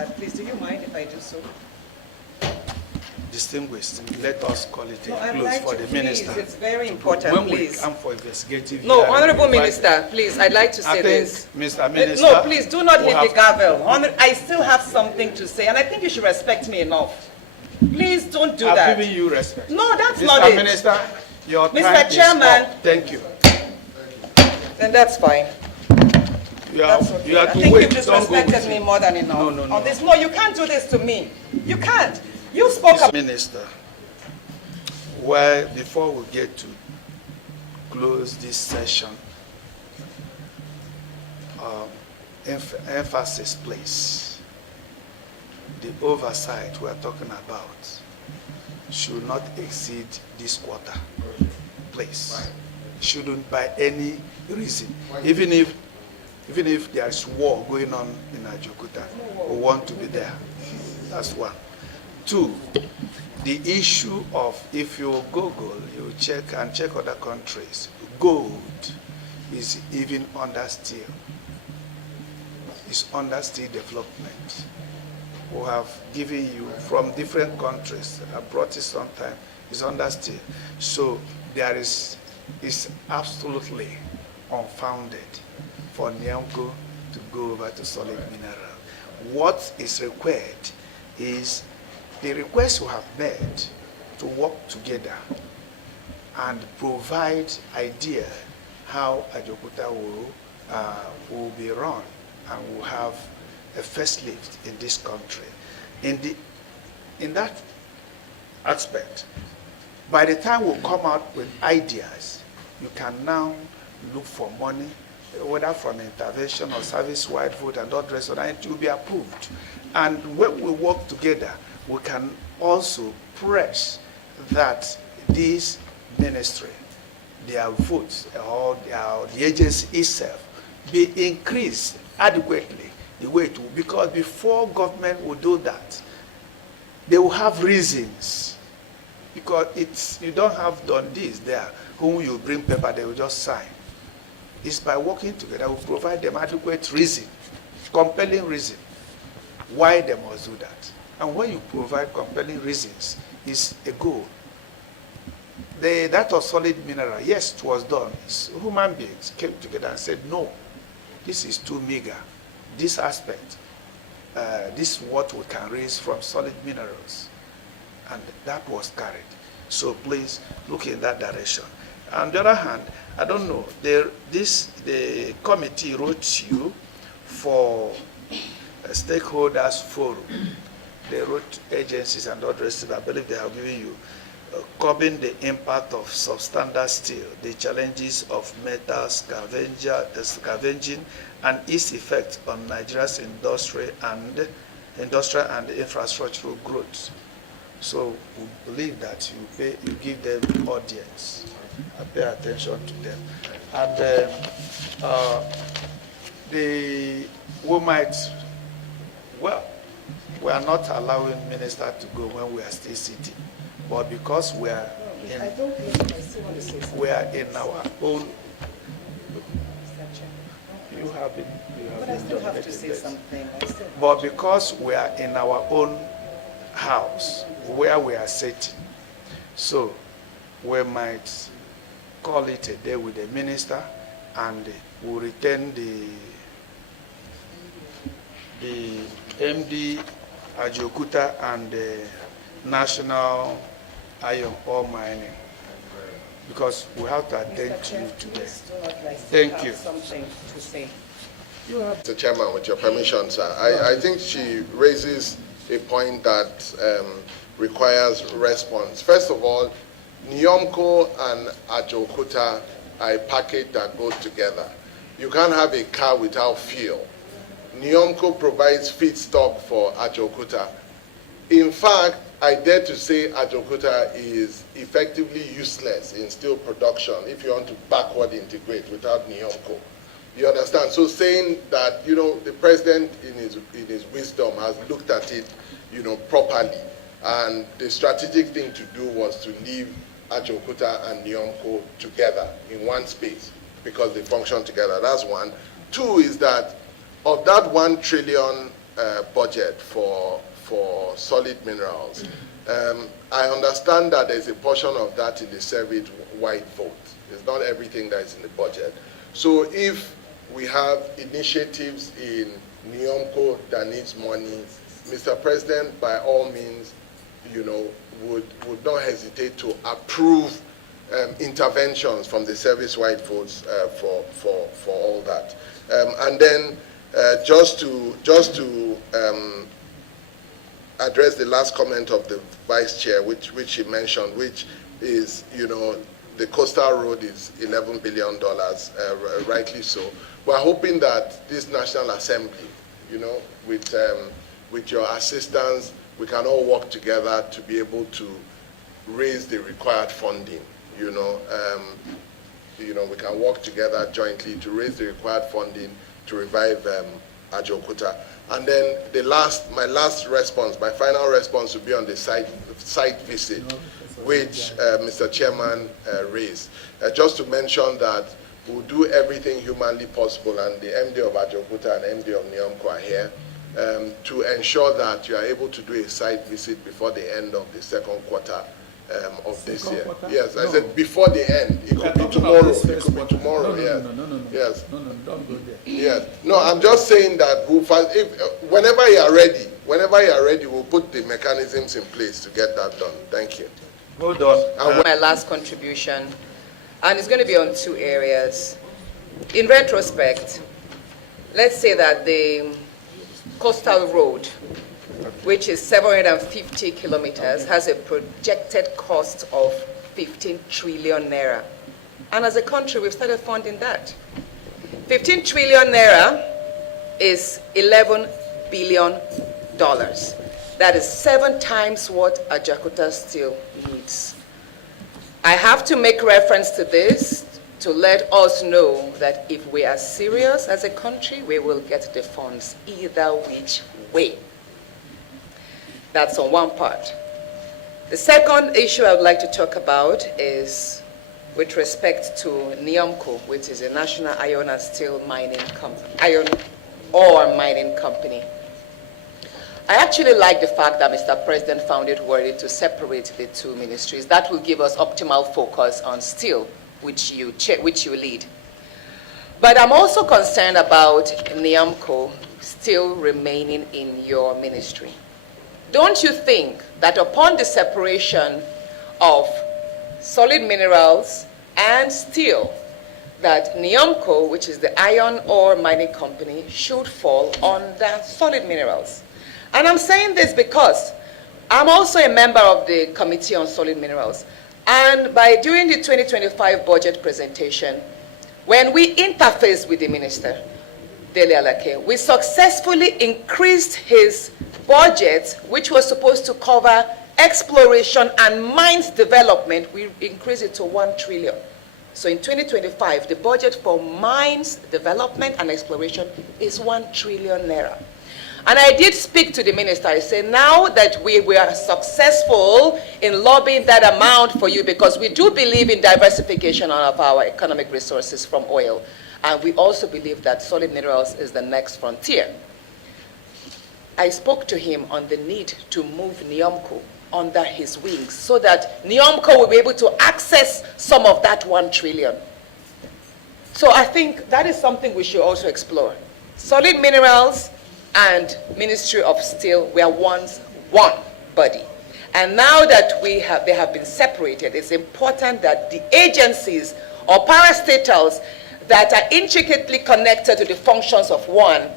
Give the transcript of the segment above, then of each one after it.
that. Please, do you mind if I do so? Distinguished, let us call it a close like for the minister. It's very important, when please. we come for investigative No, hearing, Honorable Minister, please, I'd like to say this. Mr. Minister, no, please, do not hit the gavel. I still have something to say, and I think you should respect me enough. Please don't do that. I've given you respect. No, that's not it. Mr. Minister, your time Mr. Chairman, is up. Thank you. Then that's fine. You have Okay. to I think wait. you've disrespected me more than enough. No. On this, no, you can't do this to me. You can't. You spoke about... Minister, well, before we get to close this session, emphasis, please. The oversight we are talking about should not exceed this quarter, please. Shouldn't by any reason, even if there is war going on in Ajokuta, we want to be there. That's one. Two, the issue of, if you Google, you check other countries, gold is even under steel. It's under steel development. We have given you from different countries. I brought it sometime. It's under steel. So there is, it's absolutely unfounded for Nyamko to go over to solid mineral. What is required is the request we have made to work together and provide idea how Ajokuta will be run and will have a first lift in this country. In that aspect, by the time we come out with ideas, you can now look for money, whether from intervention or service-wide vote and all the rest of that, it will be approved. And when we work together, we can also press that this ministry, their votes, or the agency itself, be increased adequately the way it will. Because before government will do that, they will have reasons. Because you don't have done this there, whom you bring paper, they will just sign. It's by working together, we provide them adequate reason, compelling reason, why they must do that. And when you provide compelling reasons, it's a goal. That of solid mineral, yes, it was done. Human beings came together and said, no, this is too meager. This aspect, this is what we can raise from solid minerals. And that was carried. So please look in that direction. On the other hand, I don't know, the committee wrote you for a stakeholders forum. They wrote agencies and others. I believe they have given you curbing the impact of substandard steel, the challenges of metal scavenging, and its effect on Nigeria's industrial and infrastructural growth. So we believe that you give them audience and pay attention to them. And we are not allowing minister to go when we are still sitting, but because we are in, our own. You have been. But I still have to say something. But because we are in our own house where we are sitting, so we might call it a day with the minister, and we'll return the MD Ajokuta and the National Iron Ore Mining, because we have to attend to you today. Thank you. Something to say. Mr. Chairman, with your permission, sir, I think she raises a point that requires response. First of all, Nyamko and Ajokuta are a package that goes together. You can't have a car without fuel. Nyamko provides feedstock for Ajokuta. In fact, I dare to say Ajokuta is effectively useless in steel production if you want to backward integrate without Nyamko. You understand? So saying that, the president in his wisdom has looked at it, properly, and the strategic thing to do was to leave Ajokuta and Nyamko together in one space because they function together. That's one. Two is that of that 1 trillion budget for solid minerals. I understand that there's a portion of that in the service-wide vote. It's not everything that is in the budget. So if we have initiatives in NIOMCO that needs money, Mr. President, by all means, would not hesitate to approve interventions from the service-wide votes for all that. And then just to address the last comment of the Vice Chair, which she mentioned, which is, the coastal road is $11 billion, rightly so. We're hoping that this National Assembly, with your assistance, we can all work together to be able to raise the required funding. We can work together jointly to raise the required funding to revive Ajaokuta. And then my final response will be on the site visit, which Mr. Chairman raised. Just to mention that we'll do everything humanly possible, and the MD of Ajaokuta and MD of NIOMCO are here, to ensure that you are able to do a site visit before the end of the second quarter of this year. Yes, I said before the end. It could be tomorrow. It could be tomorrow. No, yes. No, don't go there. Yes. No, I'm just saying that whenever you are ready, we'll put the mechanisms in place to get that done. Thank you. Hold on. My last contribution, and it's going to be on two areas. In retrospect, let's say that the coastal road, which is 750 kilometers, has a projected cost of 15 trillion naira. And as a country, we've started funding that. 15 trillion naira is $11 billion. That is 7 times what Ajaokuta still needs. I have to make reference to this to let us know that if we are serious as a country, we will get the funds either which way. That's on one part. The second issue I would like to talk about is with respect to NIOMCO, which is a national iron and steel mining company, iron ore mining company. I actually like the fact that Mr. President found it worthy to separate the two ministries. That will give us optimal focus on steel, which you lead. But I'm also concerned about NIOMCO still remaining in your ministry. Don't you think that upon the separation of solid minerals and steel, that NIOMCO, which is the iron ore mining company, should fall under solid minerals? And I'm saying this because I'm also a member of the Committee on Solid Minerals. And during the 2025 budget presentation, when we interfaced with the minister, Dele Alake, we successfully increased his budget, which was supposed to cover exploration and mines development. We increased it to 1 trillion. So in 2025, the budget for mines development and exploration is 1 trillion naira. And I did speak to the minister. I said, now that we were successful in lobbying that amount for you, because we do believe in diversification of our economic resources from oil, and we also believe that solid minerals is the next frontier. I spoke to him on the need to move NIOMCO under his wings so that NIOMCO will be able to access some of that 1 trillion. So I think that is something we should also explore. Solid minerals and Ministry of Steel were once one body. And now that they have been separated, it's important that the agencies or parastatals that are intricately connected to the functions of one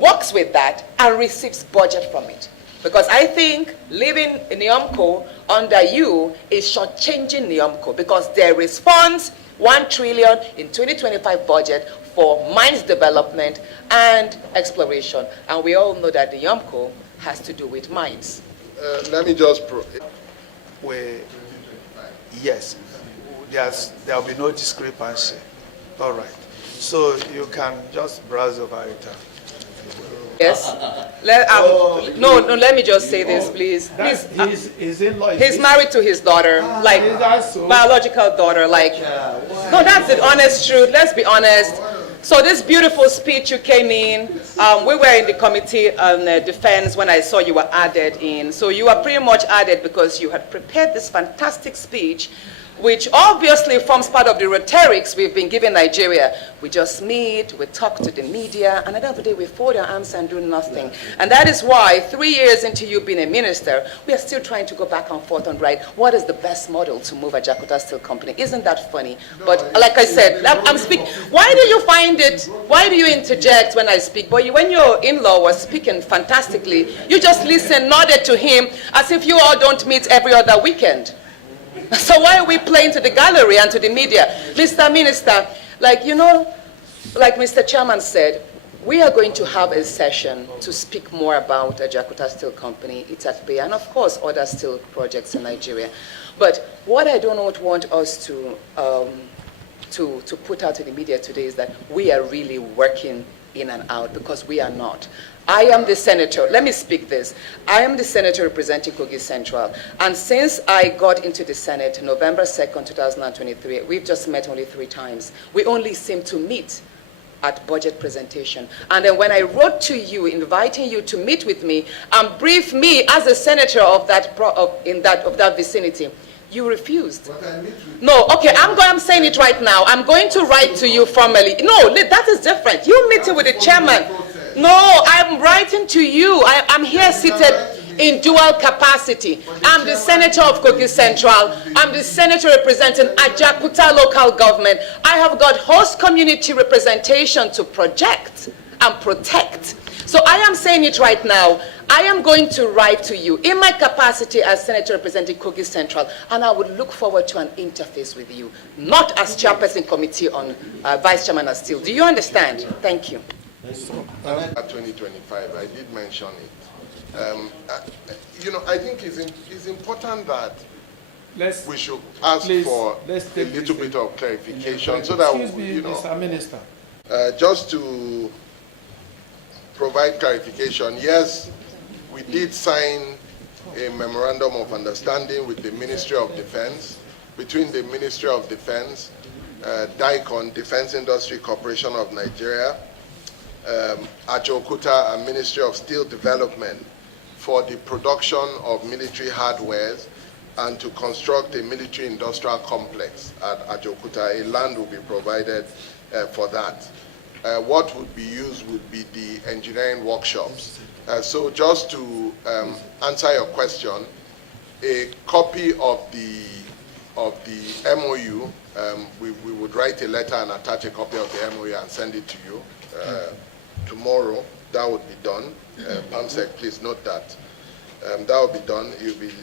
works with that and receives budget from it. Because I think leaving NIOMCO under you is shortchanging NIOMCO, because there is funds, 1 trillion in 2025 budget for mines development and exploration. And we all know that NIOMCO has to do with mines. Let me just... Yes, there will be no discrepancy. All right. So you can just browse over it. Yes. No, let me just say this, please. He's married to his daughter, biological daughter. No, that's the honest truth. Let's be honest. So this beautiful speech you came in, we were in the committee on defense when I saw you were added in. So you were pretty much added because you had prepared this fantastic speech, which obviously forms part of the rhetorics we've been giving Nigeria. We just meet, we talk to the media, and at the end of the day, we fold our arms and do nothing. And that is why 3 years into you being a minister, we are still trying to go back and forth on, right, what is the best model to move Ajakuta Steel Company? Isn't that funny? But like I said, I'm speaking. Why do you find it, why do you interject when I speak? But when your in-law was speaking fantastically, you just listened, nodded to him, as if you all don't meet every other weekend. So why are we playing to the gallery and to the media? Mr. Minister, like, you know, like Mr. Chairman said, we are going to have a session to speak more about Ajakuta Steel Company, Itakpe, and of course other steel projects in Nigeria. But what I do not want us to put out to the media today is that we are really working in and out, because we are not. I am the senator, let me speak this. I am the senator representing Kogi Central. And since I got into the Senate, November 2nd, 2023, we've just met only 3 times. We only seem to meet at budget presentation. And then when I wrote to you, inviting you to meet with me and brief me as a senator of that vicinity, you refused. No, okay, I'm saying it right now. I'm going to write to you formally. No, that is different. You meeting with the chairman. No, I'm writing to you. I'm here seated in dual capacity. I'm the senator of Kogi Central. I'm the senator representing Ajakuta local government. I have got host community representation to project and protect. So I am saying it right now. I am going to write to you in my capacity as senator representing Kogi Central, and I would look forward to an interface with you, not as chairperson committee on vice chairman of steel. Do you understand? Thank you. At 2025, I did mention it. You know, I think it's important that we should ask for a little bit of clarification so that, you know, Mr. Minister. Just to provide clarification, yes, we did sign a memorandum of understanding with the Ministry of Defense, between the Ministry of Defense, DICON, Defense Industry Corporation of Nigeria, Ajakuta, and Ministry of Steel Development for the production of military hardwares and to construct a military industrial complex at Ajakuta. A land will be provided for that. What would be used would be the engineering workshops. So just to answer your question, a copy of the MOU, we would write a letter and attach a copy of the MOU and send it to you. Tomorrow, that would be done. PAMSEC, please note that. That will be done.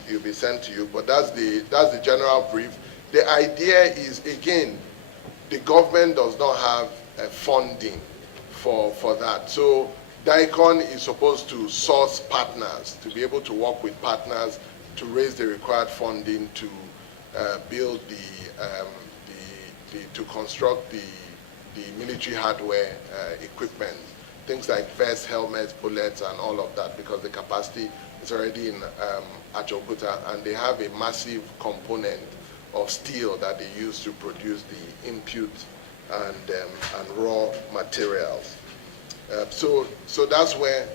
You'll be sent to you. But that's the general brief. The idea is, again, the government does not have funding for that. So DICON is supposed to source partners, to be able to work with partners to raise the required funding to build to construct the military hardware equipment, things like vests, helmets, bullets, and all of that, because the capacity is already in Ajakuta, and they have a massive component of steel that they use to produce the input and raw materials. So that's where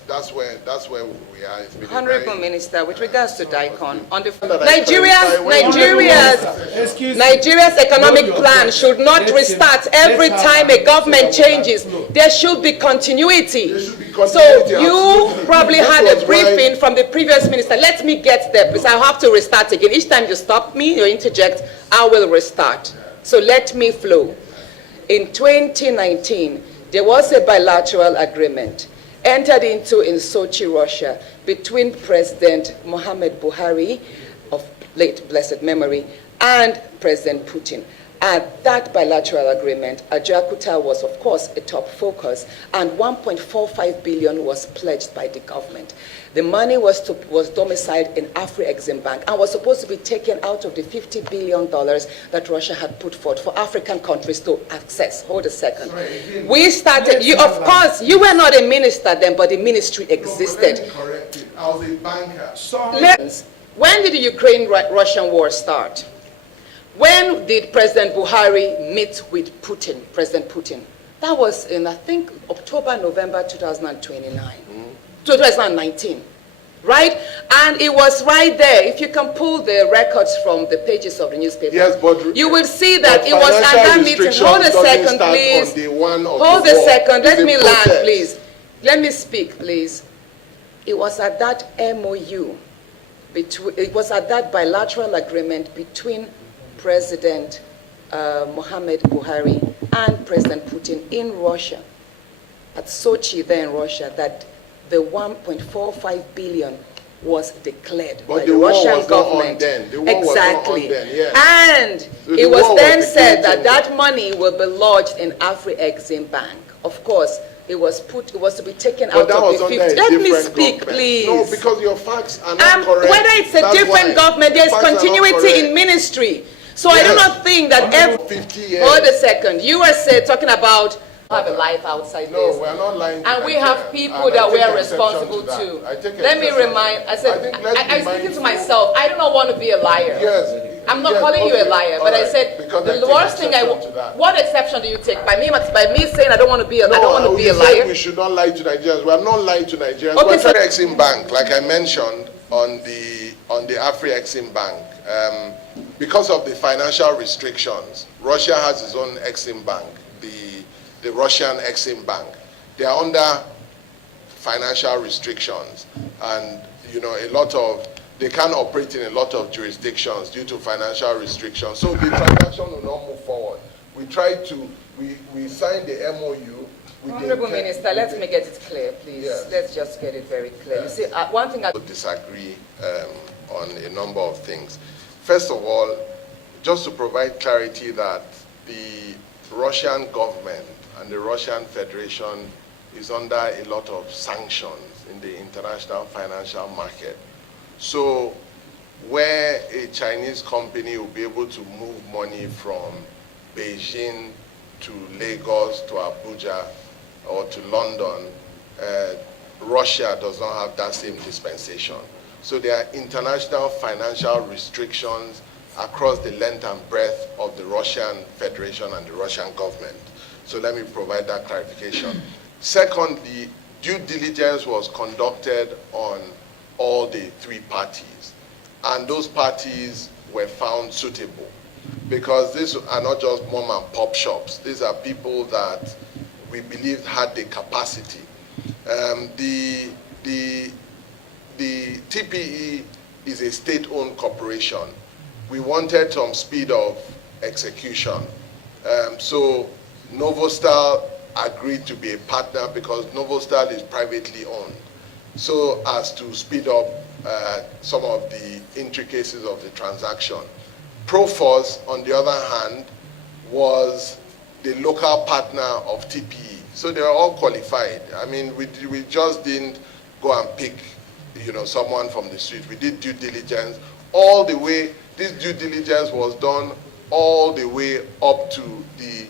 we are. Honorable Minister, with regards to DICON, on the Nigeria's economic plan should not restart every time a government changes. There should be continuity. So you probably had a briefing from the previous minister. Let me get there, because I have to restart again. Each time you stop me, you interject, I will restart. So let me flow. In 2019, there was a bilateral agreement entered into in Sochi, Russia, between President Mohamed Buhari, of late blessed memory, and President Putin. And that bilateral agreement, Ajakuta was, of course, a top focus, and 1.45 billion was pledged by the government. The money was domiciled in Afri-Exim Bank and was supposed to be taken out of the $50 billion that Russia had put forth for African countries to access. Hold a second. We started, of course, you were not a minister then, but the ministry existed. I was a banker. When did the Ukraine-Russian war start? When did President Buhari meet with Putin, President Putin? That was in, I think, October, November 2019, right? And it was right there. If you can pull the records from the pages of the newspaper, Yes, but you will see that it was at that meeting. Hold a second, please. Hold a second. Let me land, please. Let me speak, please. It was at that MOU, it was at that bilateral agreement between President Mohamed Buhari and President Putin in Russia, at Sochi there in Russia, that the 1.45 billion was declared by the Russian government. Exactly. And it was then said that that money will be lodged in Afri-Exim Bank. Of course, it was to be taken out of the 50. Let me speak, please. No, because your facts are not correct. Whether it's a different government, there's continuity in ministry. So I do not think that every 50 years. Hold a second. You were talking about have a life outside no, this. No, we're not lying. And we have people that we are responsible to. Let me remind, I'm speaking to myself. I do not want to be a liar. Yes. I'm not calling you a liar, but I said the worst thing what exception do you take? By me saying I don't want to be a liar? We should not lie to Nigerians. We are not lying to Nigerians. Okay, so Afri-Exim Bank, like I mentioned on the Afri-Exim Bank, because of the financial restrictions, Russia has its own Exim Bank, the Russian Exim Bank. They are under financial restrictions, and they can't operate in a lot of jurisdictions due to financial restrictions. So the transaction will not move forward. We signed the MOU. Honorable Minister, let me get it clear, please. Yes. Let's just get it very clear. Yes. You see, one thing I disagree on a number of things. First of all, just to provide clarity that the Russian government and the Russian Federation is under a lot of sanctions in the international financial market. So where a Chinese company will be able to move money from Beijing to Lagos to Abuja or to London, Russia does not have that same dispensation. So there are international financial restrictions across the length and breadth of the Russian Federation and the Russian government. So let me provide that clarification. Secondly, due diligence was conducted on all the three parties, and those parties were found suitable, because these are not just mom and pop shops. These are people that we believed had the capacity. The TPE is a state-owned corporation. We wanted some speed of execution. So Novostal agreed to be a partner because Novostal is privately owned, so as to speed up some of the intricacies of the transaction. Profos, on the other hand, was the local partner of TPE. So they are all qualified. I mean, we just didn't go and pick someone from the street. We did due diligence all the way. This due diligence was done all the way up to the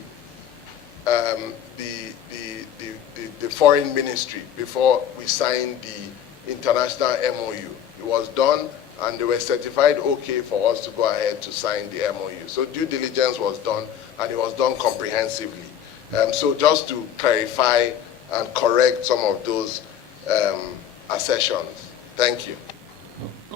foreign ministry before we signed the international MOU. It was done, and they were certified okay for us to go ahead to sign the MOU. So due diligence was done, and it was done comprehensively. So just to clarify and correct some of those assertions. Thank you.